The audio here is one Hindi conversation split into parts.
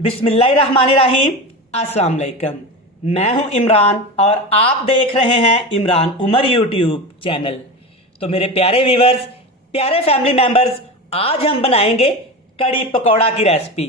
बिस्मिल्लाहिर्रहमानिर्रहीम। अस्सलाम वालेकुम। मैं हूं इमरान और आप देख रहे हैं इमरान उमर यूट्यूब चैनल। तो मेरे प्यारे व्यूवर्स, प्यारे फैमिली मेंबर्स, आज हम बनाएंगे कड़ी पकौड़ा की रेसिपी।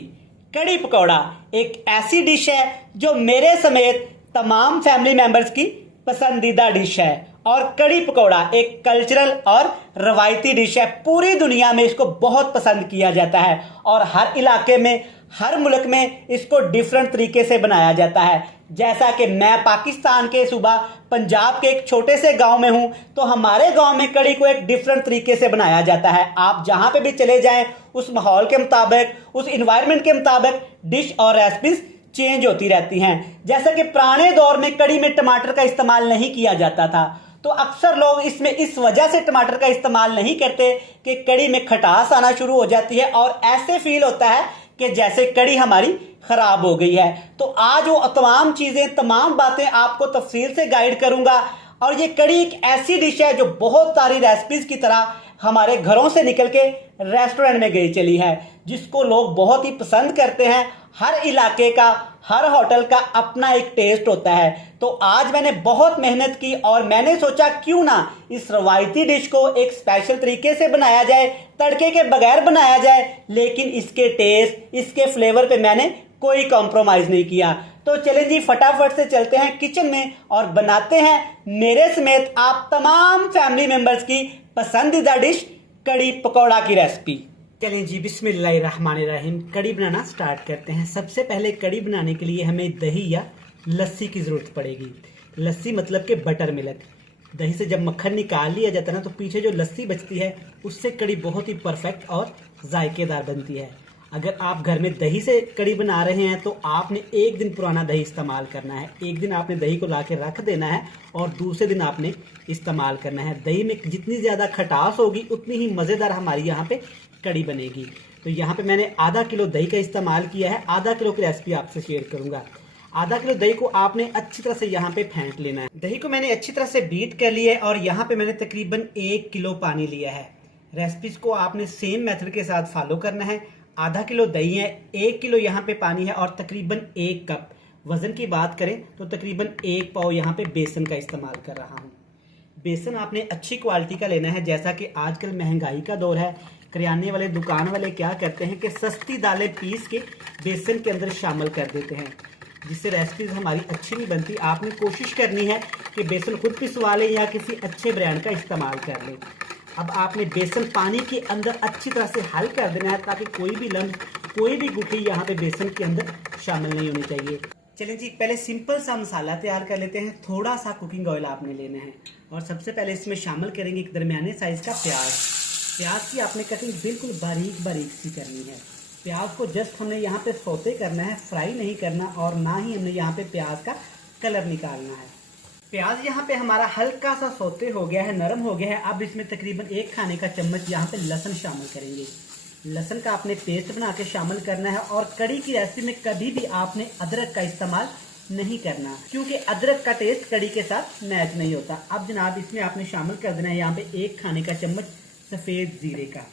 कड़ी पकौड़ा एक ऐसी डिश है जो मेरे समेत तमाम फैमिली मेंबर्स की पसंदीदा डिश है। और कड़ी पकौड़ा एक कल्चरल और रवायती डिश है। पूरी दुनिया में इसको बहुत पसंद किया जाता है और हर इलाके में, हर मुल्क में इसको डिफरेंट तरीके से बनाया जाता है। जैसा कि मैं पाकिस्तान के सूबा पंजाब के एक छोटे से गांव में हूं, तो हमारे गांव में कड़ी को एक डिफरेंट तरीके से बनाया जाता है। आप जहां पे भी चले जाएं, उस माहौल के मुताबिक, उस इन्वायरमेंट के मुताबिक डिश और रेसिपीज चेंज होती रहती हैं। जैसा कि पुराने दौर में कड़ी में टमाटर का इस्तेमाल नहीं किया जाता था, तो अक्सर लोग इसमें इस वजह से टमाटर का इस्तेमाल नहीं करते कि कड़ी में खटास आना शुरू हो जाती है और ऐसे फील होता है कि जैसे कड़ी हमारी खराब हो गई है। तो आज वो तमाम चीजें, तमाम बातें आपको तफसील से गाइड करूंगा। और ये कड़ी एक ऐसी डिश है जो बहुत सारी रेसिपीज की तरह हमारे घरों से निकल के रेस्टोरेंट में गई चली है, जिसको लोग बहुत ही पसंद करते हैं। हर इलाके का, हर होटल का अपना एक टेस्ट होता है। तो आज मैंने बहुत मेहनत की और मैंने सोचा क्यों ना इस रवायती डिश को एक स्पेशल तरीके से बनाया जाए, तड़के के बगैर बनाया जाए, लेकिन इसके टेस्ट, इसके फ्लेवर पे मैंने कोई कॉम्प्रोमाइज नहीं किया। तो चलें जी, फटाफट से चलते हैं किचन में और बनाते हैं मेरे समेत आप तमाम फैमिली मेंबर्स की पसंदीदा डिश कड़ी पकौड़ा की रेसिपी। चलें जी, बिस्मिल्लाहिर्रहमानिर्रहीम। कड़ी बनाना स्टार्ट करते हैं। सबसे पहले कड़ी बनाने के लिए हमें दही या लस्सी की ज़रूरत पड़ेगी। लस्सी मतलब कि बटर मिल्क। दही से जब मक्खन निकाल लिया जाता है ना, तो पीछे जो लस्सी बचती है उससे कड़ी बहुत ही परफेक्ट और जायकेदार बनती है। अगर आप घर में दही से कड़ी बना रहे हैं तो आपने एक दिन पुराना दही इस्तेमाल करना है। एक दिन आपने दही को ला के रख देना है और दूसरे दिन आपने इस्तेमाल करना है। दही में जितनी ज़्यादा खटास होगी उतनी ही मज़ेदार हमारी यहाँ पे कड़ी बनेगी। तो यहाँ पे मैंने आधा किलो दही का इस्तेमाल किया है। आधा किलो की रेसिपी आपसे शेयर करूंगा। आधा किलो दही को आपने अच्छी तरह से यहाँ पे फेंट लेना है। दही को मैंने अच्छी तरह से बीट कर लिया है और यहाँ पे मैंने तकरीबन 1 किलो पानी लिया है। रेसिपीज को आपने सेम मेथड के साथ फॉलो करना है। आधा किलो दही है, 1 किलो यहाँ पे पानी है और तकरीबन 1 कप। वजन की बात करें तो तकरीबन 1 पाव यहाँ पे बेसन का इस्तेमाल कर रहा हूँ। बेसन आपने अच्छी क्वालिटी का लेना है। जैसा कि आजकल महंगाई का दौर है, करियाने वाले, दुकान वाले क्या करते हैं कि सस्ती दालें पीस के बेसन के अंदर शामिल कर देते हैं, जिससे रेसिपीज हमारी अच्छी नहीं बनती। आपने कोशिश करनी है कि बेसन खुद पिसवा लें या किसी अच्छे ब्रांड का इस्तेमाल कर लें। अब आपने बेसन पानी के अंदर अच्छी तरह से हल कर देना है ताकि कोई भी लम्ब, कोई भी गुठली यहाँ पे बेसन के अंदर शामिल नहीं होनी चाहिए। चलें जी, पहले सिंपल सा मसाला तैयार कर लेते हैं। थोड़ा सा कुकिंग ऑयल आपने लेना है और सबसे पहले इसमें शामिल करेंगे एक दरमियाने साइज का प्याज। प्याज की आपने कटिंग बिल्कुल बारीक बारीक सी करनी है। प्याज को जस्ट हमने यहाँ पे सौते करना है, फ्राई नहीं करना और ना ही हमने यहाँ पे प्याज का कलर निकालना है। प्याज यहाँ पे हमारा हल्का सा सौते हो गया है, नरम हो गया है। अब इसमें तकरीबन 1 खाने का चम्मच यहाँ पे लहसुन शामिल करेंगे। लहसुन का आपने पेस्ट बना के शामिल करना है। और कड़ी की रेसिपी में कभी भी आपने अदरक का इस्तेमाल नहीं करना, क्योंकि अदरक का टेस्ट कड़ी के साथ मैच नहीं होता। अब जनाब इसमें आपने शामिल कर देना है यहाँ पे 1 खाने का चम्मच सफ़ेद जीरे का।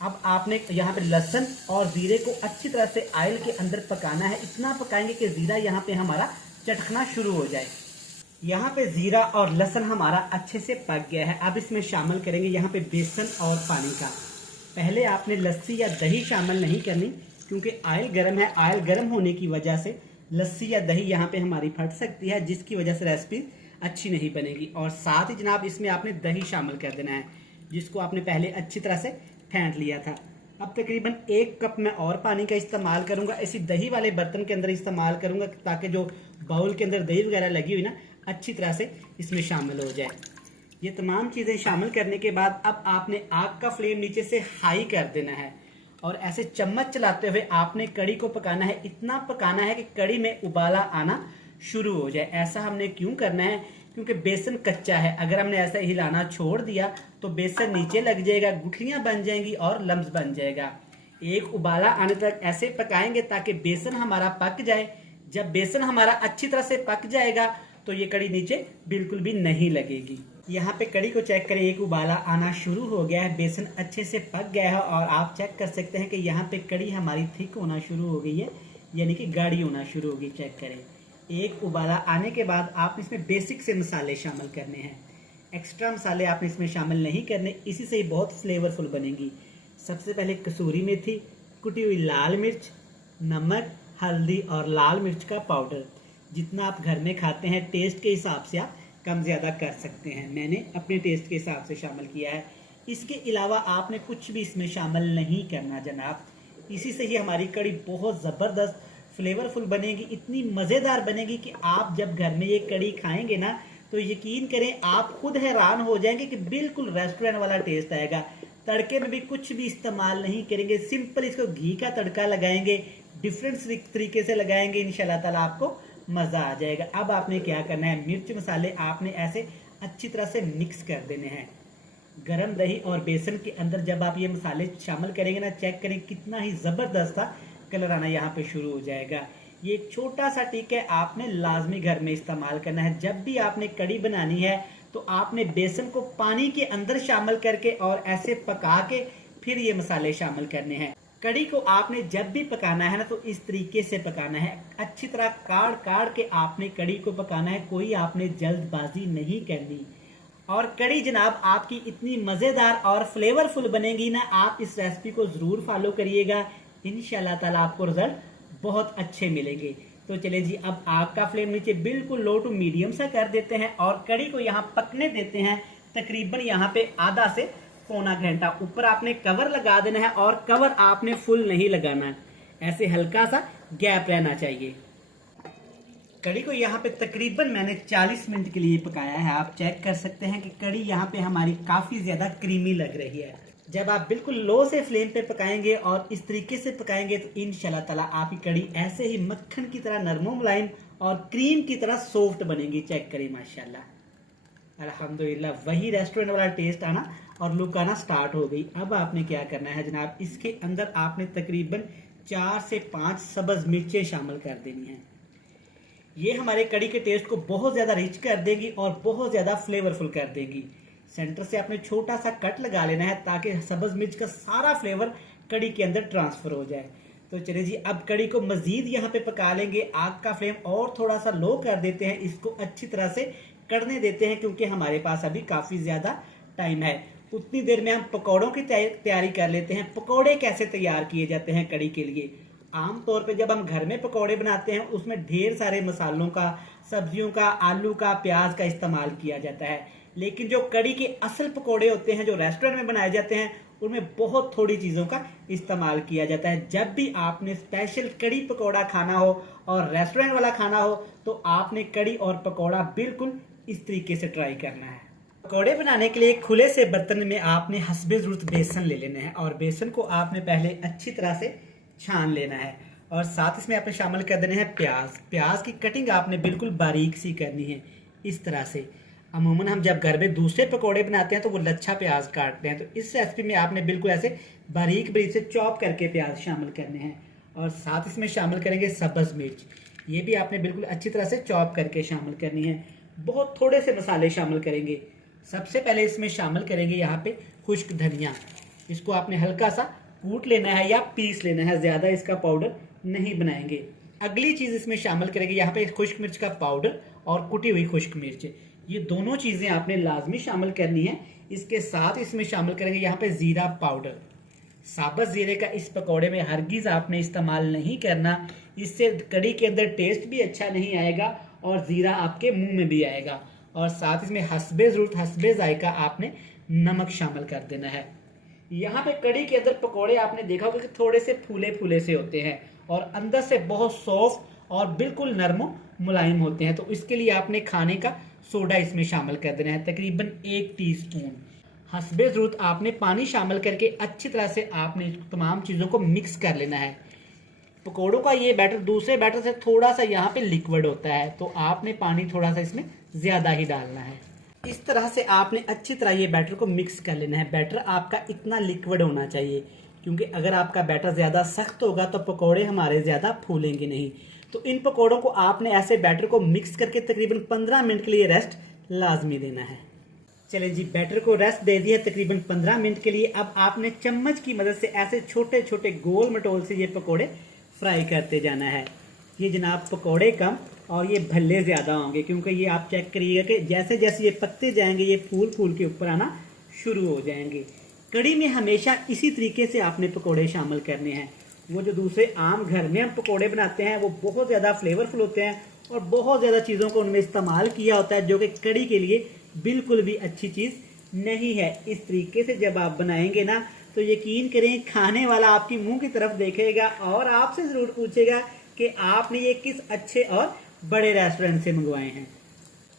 अब आपने यहाँ पे लहसुन और जीरे को अच्छी तरह से ऑयल के अंदर पकाना है। इतना पकाएंगे कि जीरा यहाँ पे हमारा चटकना शुरू हो जाए। यहाँ पे जीरा और लहसुन हमारा अच्छे से पक गया है। अब इसमें शामिल करेंगे यहाँ पे बेसन और पानी का। पहले आपने लस्सी या दही शामिल नहीं करनी, क्योंकि ऑयल गर्म है। ऑयल गर्म होने की वजह से लस्सी या दही यहाँ पे हमारी फट सकती है, जिसकी वजह से रेसिपी अच्छी नहीं बनेगी। और साथ ही जनाब इसमें आपने दही शामिल कर देना है, जिसको आपने पहले अच्छी तरह से फेंट लिया था। अब तकरीबन 1 कप मैं और पानी का इस्तेमाल करूंगा। इसी दही वाले बर्तन के अंदर इस्तेमाल करूंगा ताकि जो बाउल के अंदर दही वगैरह लगी हुई ना, अच्छी तरह से इसमें शामिल हो जाए। ये तमाम चीज़ें शामिल करने के बाद अब आपने आग का फ्लेम नीचे से हाई कर देना है और ऐसे चम्मच चलाते हुए आपने कड़ी को पकाना है। इतना पकाना है कि कड़ी में उबाला आना शुरू हो जाए। ऐसा हमने क्यों करना है? क्योंकि बेसन कच्चा है। अगर हमने ऐसा हिलाना छोड़ दिया तो बेसन नीचे लग जाएगा, गुठलियां बन जाएंगी और लम्स बन जाएगा। एक उबाला आने तक ऐसे पकाएंगे ताकि बेसन हमारा पक जाए। जब बेसन हमारा अच्छी तरह से पक जाएगा तो ये कड़ी नीचे बिल्कुल भी नहीं लगेगी। यहाँ पे कड़ी को चेक करें, एक उबाला आना शुरू हो गया है, बेसन अच्छे से पक गया है और आप चेक कर सकते हैं कि यहाँ पे कड़ी हमारी थिक होना शुरू हो गई है। यानी कि गाढ़ी होना शुरू होगी। चेक करें, एक उबाला आने के बाद आपने इसमें बेसिक से मसाले शामिल करने हैं, एक्स्ट्रा मसाले आपने इसमें शामिल नहीं करने, इसी से ही बहुत फ्लेवरफुल बनेगी। सबसे पहले कसूरी मेथी, कुटी हुई लाल मिर्च, नमक, हल्दी और लाल मिर्च का पाउडर। जितना आप घर में खाते हैं टेस्ट के हिसाब से आप कम ज़्यादा कर सकते हैं, मैंने अपने टेस्ट के हिसाब से शामिल किया है। इसके अलावा आपने कुछ भी इसमें शामिल नहीं करना जनाब। इसी से ही हमारी कड़ी बहुत ज़बरदस्त फ्लेवरफुल बनेगी, इतनी मज़ेदार बनेगी कि आप जब घर में ये कड़ी खाएंगे ना तो यकीन करें आप खुद हैरान हो जाएंगे कि बिल्कुल रेस्टोरेंट वाला टेस्ट आएगा। तड़के में भी कुछ भी इस्तेमाल नहीं करेंगे, सिंपल इसको घी का तड़का लगाएंगे, डिफरेंट तरीके से लगाएंगे, इंशाल्लाह ताला आपको मज़ा आ जाएगा। अब आपने क्या करना है, मिर्च मसाले आपने ऐसे अच्छी तरह से मिक्स कर देने हैं। गरम दही और बेसन के अंदर जब आप ये मसाले शामिल करेंगे ना, चेक करें कितना ही ज़बरदस्त सा कलर आना यहाँ पे शुरू हो जाएगा। ये एक छोटा सा टिक है, आपने लाजमी घर में इस्तेमाल करना है। जब भी आपने कड़ी बनानी है तो आपने बेसन को पानी के अंदर शामिल करके और ऐसे पका के फिर ये मसाले शामिल करने हैं। कड़ी को आपने जब भी पकाना है ना तो इस तरीके से पकाना है, अच्छी तरह काढ़ काढ़ के आपने कड़ी को पकाना है, कोई आपने जल्दबाजी नहीं करनी। और कड़ी जनाब आपकी इतनी मज़ेदार और फ्लेवरफुल बनेगी ना, आप इस रेसिपी को ज़रूर फॉलो करिएगा, इंशाल्लाह ताला आपको रिजल्ट बहुत अच्छे मिलेंगे। तो चले जी, अब आग का फ्लेम नीचे बिल्कुल लो टू मीडियम सा कर देते हैं और कड़ी को यहाँ पकने देते हैं तकरीबन यहाँ पे आधा से पौना घंटा। ऊपर आपने कवर लगा देना है और कवर आपने फुल नहीं लगाना है, ऐसे हल्का सा गैप रहना चाहिए। कड़ी को यहाँ पे तकरीबन मैंने 40 मिनट के लिए पकाया है। आप चेक कर सकते हैं कि कड़ी यहाँ पे हमारी काफ़ी ज़्यादा क्रीमी लग रही है। जब आप बिल्कुल लो से फ्लेम पे पकाएंगे और इस तरीके से पकाएंगे तो इंशाल्लाह ताला आपकी कड़ी ऐसे ही मक्खन की तरह नरमो मुलायम और क्रीम की तरह सॉफ्ट बनेगी। चेक करिए माशाल्लाह, अल्हम्दुलिल्लाह, वही रेस्टोरेंट वाला टेस्ट आना और लुक आना स्टार्ट हो गई। अब आपने क्या करना है जनाब, इसके अंदर आपने तकरीबन 4 से 5 सब्ज़ मिर्चें शामिल कर देनी हैं। ये हमारे कड़ी के टेस्ट को बहुत ज़्यादा रिच कर देगी और बहुत ज़्यादा फ्लेवरफुल कर देगी। सेंटर से आपने छोटा सा कट लगा लेना है ताकि सब्ज़ मिर्च का सारा फ्लेवर कड़ी के अंदर ट्रांसफ़र हो जाए। तो चलिए जी, अब कड़ी को मज़ीद यहाँ पे पका लेंगे। आग का फ्लेम और थोड़ा सा लो कर देते हैं, इसको अच्छी तरह से कढ़ने देते हैं क्योंकि हमारे पास अभी काफ़ी ज़्यादा टाइम है। उतनी देर में हम पकौड़ों की तैयारी कर लेते हैं। पकौड़े कैसे तैयार किए जाते हैं कड़ी के लिए? आमतौर पे जब हम घर में पकौड़े बनाते हैं उसमें ढेर सारे मसालों का, सब्जियों का, आलू का, प्याज का इस्तेमाल किया जाता है, लेकिन जो कड़ी के असल पकौड़े होते हैं जो रेस्टोरेंट में बनाए जाते हैं उनमें बहुत थोड़ी चीज़ों का इस्तेमाल किया जाता है। जब भी आपने स्पेशल कड़ी पकौड़ा खाना हो और रेस्टोरेंट वाला खाना हो तो आपने कड़ी और पकौड़ा बिल्कुल इस तरीके से ट्राई करना है। पकौड़े बनाने के लिए खुले से बर्तन में आपने हस्बे ज़रूरत बेसन ले लेना है और बेसन को आपने पहले अच्छी तरह से छान लेना है और साथ इसमें आपने शामिल कर देने हैं प्याज। प्याज की कटिंग आपने बिल्कुल बारीक सी करनी है इस तरह से। अमूमन हम जब घर में दूसरे पकोड़े बनाते हैं तो वो लच्छा प्याज काटते हैं, तो इस रेसिपी में आपने बिल्कुल ऐसे बारीक बारीक से चॉप करके प्याज शामिल करने हैं और साथ इसमें शामिल करेंगे सब्ज़ मिर्च, ये भी आपने बिल्कुल अच्छी तरह से चॉप करके शामिल करनी है। बहुत थोड़े से मसाले शामिल करेंगे। सबसे पहले इसमें शामिल करेंगे यहाँ पे खुश्क धनिया, इसको आपने हल्का सा कूट लेना है या पीस लेना है, ज़्यादा इसका पाउडर नहीं बनाएंगे। अगली चीज़ इसमें शामिल करेंगे यहाँ पे खुश्क मिर्च का पाउडर और कुटी हुई खुश्क मिर्च, ये दोनों चीज़ें आपने लाजमी शामिल करनी है। इसके साथ इसमें शामिल करेंगे यहाँ पे ज़ीरा पाउडर। साबुत ज़ीरे का इस पकौड़े में हरगिज़ आपने इस्तेमाल नहीं करना, इससे कड़ी के अंदर टेस्ट भी अच्छा नहीं आएगा और ज़ीरा आपके मुंह में भी आएगा। और साथ इसमें हस्बे ज़रूरत हस्बे जायका आपने नमक शामिल कर देना है। यहाँ पे कड़ी के अंदर पकोड़े आपने देखा होगा कि थोड़े से फूले फूले से होते हैं और अंदर से बहुत सॉफ्ट और बिल्कुल नरम मुलायम होते हैं, तो इसके लिए आपने खाने का सोडा इसमें शामिल कर देना है, तकरीबन 1 टीस्पून। हस्बे ज़रूरत आपने पानी शामिल करके अच्छी तरह से आपने तमाम चीज़ों को मिक्स कर लेना है। पकोड़ों का ये बैटर दूसरे बैटर से थोड़ा सा यहाँ पे लिक्विड होता है, तो आपने पानी थोड़ा सा इसमें ज़्यादा ही डालना है। इस तरह से आपने अच्छी तरह ये बैटर को मिक्स कर लेना है। बैटर आपका इतना लिक्विड होना चाहिए क्योंकि अगर आपका बैटर ज़्यादा सख्त होगा तो पकोड़े हमारे ज़्यादा फूलेंगे नहीं। तो इन पकोड़ों को आपने ऐसे बैटर को मिक्स करके तकरीबन 15 मिनट के लिए रेस्ट लाजमी देना है। चलिए जी, बैटर को रेस्ट दे दिया तकरीबन 15 मिनट के लिए। अब आपने चम्मच की मदद से ऐसे छोटे छोटे गोल मटोल से ये पकोड़े फ्राई करते जाना है। ये जनाब पकोड़े कम और ये भल्ले ज़्यादा होंगे, क्योंकि ये आप चेक करिएगा कि जैसे जैसे ये पकते जाएंगे ये फूल फूल के ऊपर आना शुरू हो जाएंगे। कड़ी में हमेशा इसी तरीके से आपने पकोड़े शामिल करने हैं। वो जो दूसरे आम घर में हम पकोड़े बनाते हैं वो बहुत ज़्यादा फ्लेवरफुल होते हैं और बहुत ज़्यादा चीज़ों को उनमें इस्तेमाल किया होता है, जो कि कड़ी के लिए बिल्कुल भी अच्छी चीज़ नहीं है। इस तरीके से जब आप बनाएंगे ना तो यकीन करें खाने वाला आपकी मुंह की तरफ देखेगा और आपसे ज़रूर पूछेगा कि आपने ये किस अच्छे और बड़े रेस्टोरेंट से मंगवाए हैं।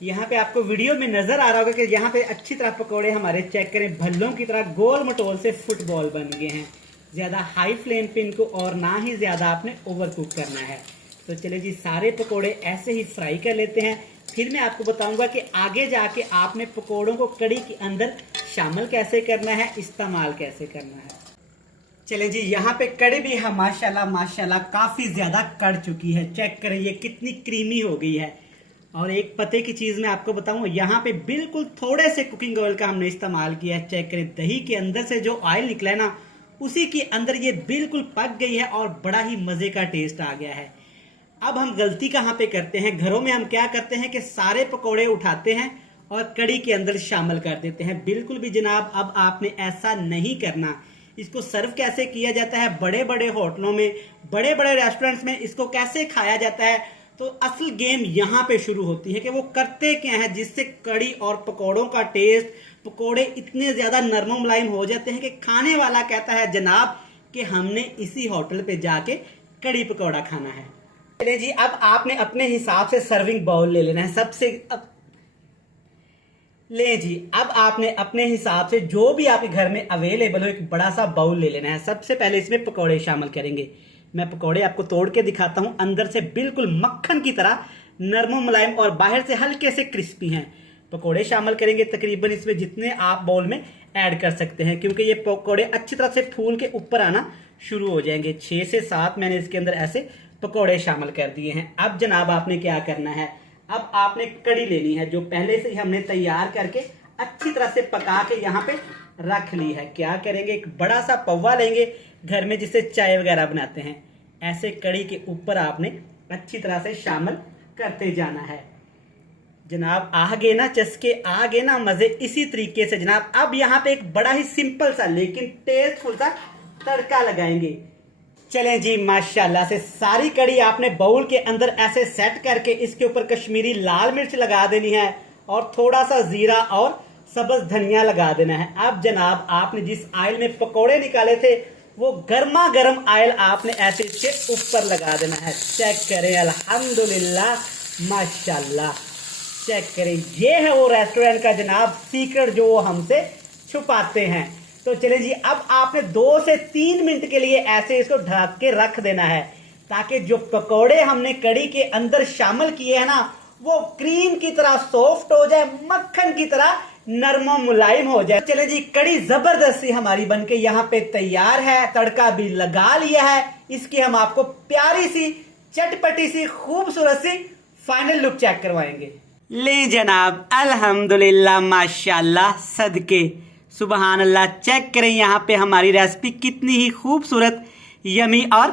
यहाँ पे आपको वीडियो में नज़र आ रहा होगा कि यहाँ पे अच्छी तरह पकोड़े हमारे चेक करें भल्लों की तरह गोल मटोल से फुटबॉल बन गए हैं। ज़्यादा हाई फ्लेम पे इनको और ना ही ज़्यादा आपने ओवर कुक करना है। तो चले जी सारे पकोड़े ऐसे ही फ्राई कर लेते हैं, फिर मैं आपको बताऊंगा कि आगे जाके आपने पकोड़ों को कड़ी के अंदर शामिल कैसे करना है, इस्तेमाल कैसे करना है। चले जी यहाँ पे कड़ी भी है माशाल्लाह माशाल्लाह काफ़ी ज़्यादा कड़ चुकी है। चेक करें ये कितनी क्रीमी हो गई है। और एक पते की चीज़ मैं आपको बताऊं, यहाँ पे बिल्कुल थोड़े से कुकिंग ऑयल का हमने इस्तेमाल किया है। चेक करें दही के अंदर से जो ऑयल निकला है ना उसी के अंदर ये बिल्कुल पक गई है और बड़ा ही मज़े का टेस्ट आ गया है। अब हम गलती कहाँ पे करते हैं, घरों में हम क्या करते हैं कि सारे पकोड़े उठाते हैं और कड़ी के अंदर शामिल कर देते हैं। बिल्कुल भी जनाब अब आपने ऐसा नहीं करना। इसको सर्व कैसे किया जाता है बड़े बड़े होटलों में, बड़े बड़े रेस्टोरेंट्स में इसको कैसे खाया जाता है, तो असल गेम यहाँ पे शुरू होती है कि वो करते क्या है जिससे कड़ी और पकोड़ों का टेस्ट, पकोड़े इतने ज़्यादा नरम मुलायम हो जाते हैं कि खाने वाला कहता है जनाब कि हमने इसी होटल पे जाके कड़ी पकौड़ा खाना है। चलिए जी अब आपने अपने हिसाब से सर्विंग बाउल ले लेना है। ले जी अब आपने अपने हिसाब से जो भी आपके घर में अवेलेबल हो एक बड़ा सा बाउल ले लेना है। सबसे पहले इसमें पकोड़े शामिल करेंगे। मैं पकोड़े आपको तोड़ के दिखाता हूं, अंदर से बिल्कुल मक्खन की तरह नरम मुलायम और बाहर से हल्के से क्रिस्पी हैं। पकोड़े शामिल करेंगे तकरीबन इसमें जितने आप बाउल में ऐड कर सकते हैं, क्योंकि ये पकोड़े अच्छी तरह से फूल के ऊपर आना शुरू हो जाएंगे। 6 से 7 मैंने इसके अंदर ऐसे पकोड़े शामिल कर दिए हैं। अब जनाब आपने क्या करना है, अब आपने कड़ी लेनी है जो पहले से ही हमने तैयार करके अच्छी तरह से पका के यहाँ पे रख ली है। क्या करेंगे, एक बड़ा सा पौवा लेंगे घर में जिससे चाय वगैरह बनाते हैं, ऐसे कड़ी के ऊपर आपने अच्छी तरह से शामिल करते जाना है। जनाब आगे ना चस्के, आगे ना मजे, इसी तरीके से जनाब अब यहाँ पे एक बड़ा ही सिंपल सा लेकिन टेस्टफुल सा तड़का लगाएंगे। चलें जी माशाल्लाह से सारी कड़ी आपने बाउल के अंदर ऐसे सेट करके इसके ऊपर कश्मीरी लाल मिर्च लगा देनी है और थोड़ा सा जीरा और सब्ज धनिया लगा देना है। अब जनाब आपने जिस आयल में पकोड़े निकाले थे वो गर्मा गर्म आयल आपने ऐसे इसके ऊपर लगा देना है। चेक करें अल्हम्दुलिल्लाह माशाल्लाह, चेक करें ये है वो रेस्टोरेंट का जनाब सीक्रेट जो वो हमसे छुपाते हैं। तो चले जी अब आपने 2 से 3 मिनट के लिए ऐसे इसको ढक के रख देना है ताकि जो पकोड़े हमने कड़ी के अंदर शामिल किए हैं ना वो क्रीम की तरह सॉफ्ट हो जाए, मक्खन की तरह नरम मुलायम हो जाए। चले जी कड़ी जबरदस्ती हमारी बनके यहाँ पे तैयार है, तड़का भी लगा लिया है। इसकी हम आपको प्यारी सी चटपटी सी खूबसूरत सी फाइनल लुक चेक करवाएंगे। ले जनाब अल्हम्दुलिल्लाह माशाल्लाह सदके सुबहान अल्लाह, चेक करें यहाँ पे हमारी रेसिपी कितनी ही खूबसूरत, यमी और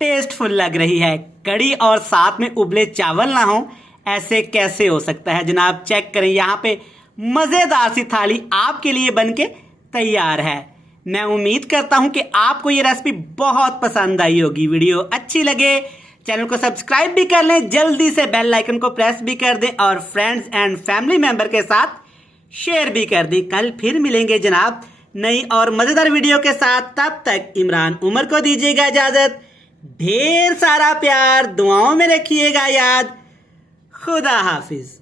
टेस्टफुल लग रही है। कड़ी और साथ में उबले चावल ना हो ऐसे कैसे हो सकता है जनाब। चेक करें यहाँ पे मज़ेदार सी थाली आपके लिए बनके तैयार है। मैं उम्मीद करता हूँ कि आपको ये रेसिपी बहुत पसंद आई होगी। वीडियो अच्छी लगे चैनल को सब्सक्राइब भी कर लें, जल्दी से बेल आइकन को प्रेस भी कर दें और फ्रेंड्स एंड फैमिली मेंबर के साथ शेयर भी कर दी। कल फिर मिलेंगे जनाब नई और मजेदार वीडियो के साथ। तब तक इमरान उमर को दीजिएगा इजाजत। ढेर सारा प्यार दुआओं में रखिएगा याद। खुदा हाफिज।